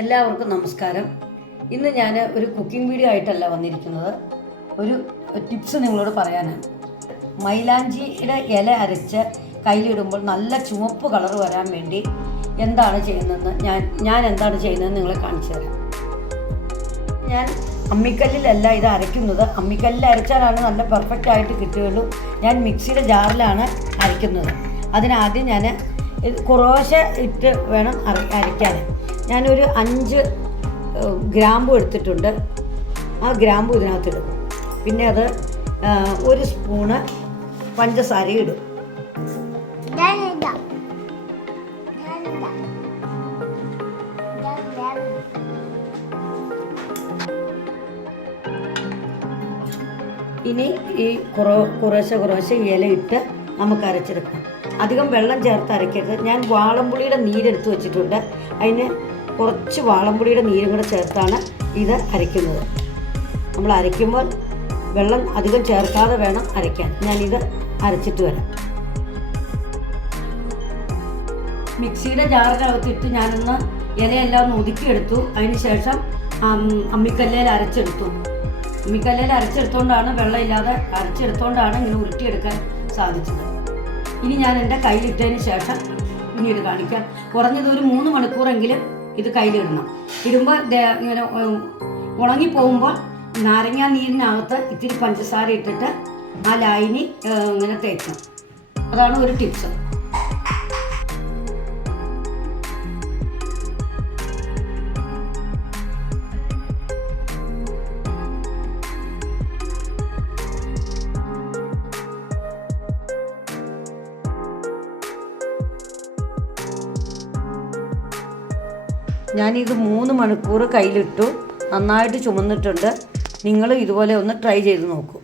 എല്ലാവർക്കും നമസ്കാരം. ഇന്ന് ഞാൻ ഒരു കുക്കിംഗ് വീഡിയോ ആയിട്ടല്ല വന്നിരിക്കുന്നത്, ഒരു ടിപ്സ് നിങ്ങളോട് പറയാനാണ്. മൈലാഞ്ചിയുടെ ഇല അരച്ച് കയ്യിലിടുമ്പോൾ നല്ല ചുവപ്പ് കളർ വരാൻ വേണ്ടി എന്താണ് ചെയ്യുന്നതെന്ന് ഞാൻ എന്താണ് ചെയ്യുന്നതെന്ന് നിങ്ങളെ കാണിച്ചു തരാം. ഞാൻ അമ്മിക്കല്ലിലല്ല ഇത് അരയ്ക്കുന്നത്. അമ്മിക്കല്ലിൽ അരച്ചാലാണ് നല്ല പെർഫെക്റ്റ് ആയിട്ട് കിട്ടുകയുള്ളൂ. ഞാൻ മിക്സിയുടെ ജാറിലാണ് അരയ്ക്കുന്നത്. അതിനാദ്യം ഞാൻ കുറേശ്ശെ ഇട്ട് വേണം അരയ്ക്കാൻ. ഞാനൊരു 5 ഗ്രാമ്പു എടുത്തിട്ടുണ്ട്. ആ ഗ്രാമ്പു ഇതിനകത്തിടും. പിന്നെ അത് 1 സ്പൂണ് പഞ്ചസാര ഇടും. ഇനി ഈ കുറേശ്ശെ ഇല ഇട്ട് നമുക്ക് അരച്ചെടുക്കണം. അധികം വെള്ളം ചേർത്ത് അരയ്ക്കരുത്. ഞാൻ വാളംപുളിയുടെ നീരെടുത്ത് വെച്ചിട്ടുണ്ട്. അതിന് കുറച്ച് വാളംപുളിയുടെ നീരും കൂടെ ചേർത്താണ് ഇത് അരയ്ക്കുന്നത്. നമ്മൾ അരയ്ക്കുമ്പോൾ വെള്ളം അധികം ചേർക്കാതെ വേണം അരയ്ക്കാൻ. ഞാനിത് അരച്ചിട്ട് വരാം. മിക്സിയുടെ ജാറിനകത്തിട്ട് ഞാനൊന്ന് ഇലയെല്ലാം ഒന്ന് ഒതുക്കിയെടുത്തു. അതിന് ശേഷം അമ്മിക്കല്ലിൽ അരച്ചെടുത്തു. അമ്മിക്കല്ലിൽ അരച്ചെടുത്തുകൊണ്ടാണ്, വെള്ളമില്ലാതെ അരച്ചെടുത്തുകൊണ്ടാണ് ഇങ്ങനെ ഉരുട്ടിയെടുക്കാൻ സാധിച്ചത്. ഇനി ഞാൻ എൻ്റെ കയ്യിലിട്ടതിന് ശേഷം പിന്നീട് കാണിക്കാം. കുറഞ്ഞത് ഒരു 3 മണിക്കൂറെങ്കിലും ഇത് കയ്യിലിടണം. ഇടുമ്പോൾ ഇങ്ങനെ ഉണങ്ങിപ്പോകുമ്പോൾ നാരങ്ങാ നീരിനകത്ത് ഇത്തിരി പഞ്ചസാര ഇട്ടിട്ട് ആ ലായനി ഇങ്ങനെ തേക്കണം. അതാണ് ഒരു ടിപ്സ്. ഞാനിത് 3 മണിക്കൂർ കയ്യിലിട്ടു. നന്നായിട്ട് ചുമന്നിട്ടുണ്ട്. നിങ്ങൾ ഇതുപോലെ ഒന്ന് ട്രൈ ചെയ്ത് നോക്കൂ.